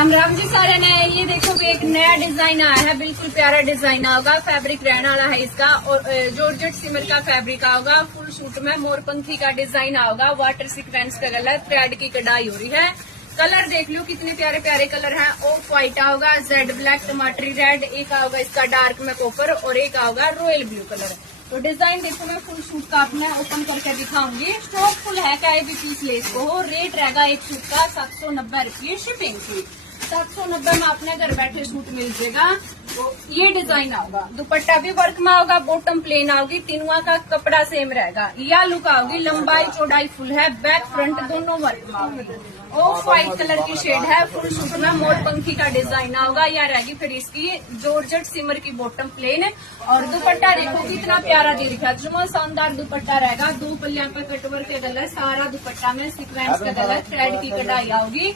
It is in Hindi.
राम राम जी सारे ने। ये देखो एक नया डिजाइन आया है, बिल्कुल प्यारा डिजाइन होगा। फैब्रिक रहने वाला है इसका और जॉर्जेट सिमर का फैब्रिक होगा। फुल सूट में मोरपंखी का डिजाइन होगा। वाटर सीक्वेंस का कलर, थ्रेड की कढ़ाई हो रही है। कलर देख लो कितने प्यारे प्यारे कलर हैं। ऑफ व्हाइट होगा, जेड ब्लैक, टमाटरी रेड, एक होगा इसका डार्क में कॉपर और एक होगा रॉयल ब्लू कलर। तो डिजाइन देखो मैं फुल सूट का अपना ओपन करके दिखाऊंगी। स्टॉक फुल है, चाहे भी पीस ले इसको हो। रेट रहेगा एक सूट का 790 रुपये शिपिंग की। 790 में अपने घर बैठे सूट मिल जाएगा। तो ये डिजाइन होगा। दुपट्टा भी वर्क में होगा, बॉटम प्लेन आओगी, तीनों का कपड़ा सेम रहेगा। या लुक आओगी, लंबाई चौड़ाई फुल है, बैक फ्रंट दोनों वर्क में होगी। ऑफ व्हाइट कलर की शेड है। फुल सूट में मोरपंखी का डिजाइन होगा। या रहेगी फिर इसकी जॉर्जेट सिमर की बॉटम प्लेन। और दुपट्टा देखो कितना प्यारा दे रखा है, जो शानदार दुपट्टा रहेगा। दो पल्लियां पे कटवर के कलर, सारा दुपट्टा में सीक्वेंस का कलर, थ्रेड की कढ़ाई आओगी।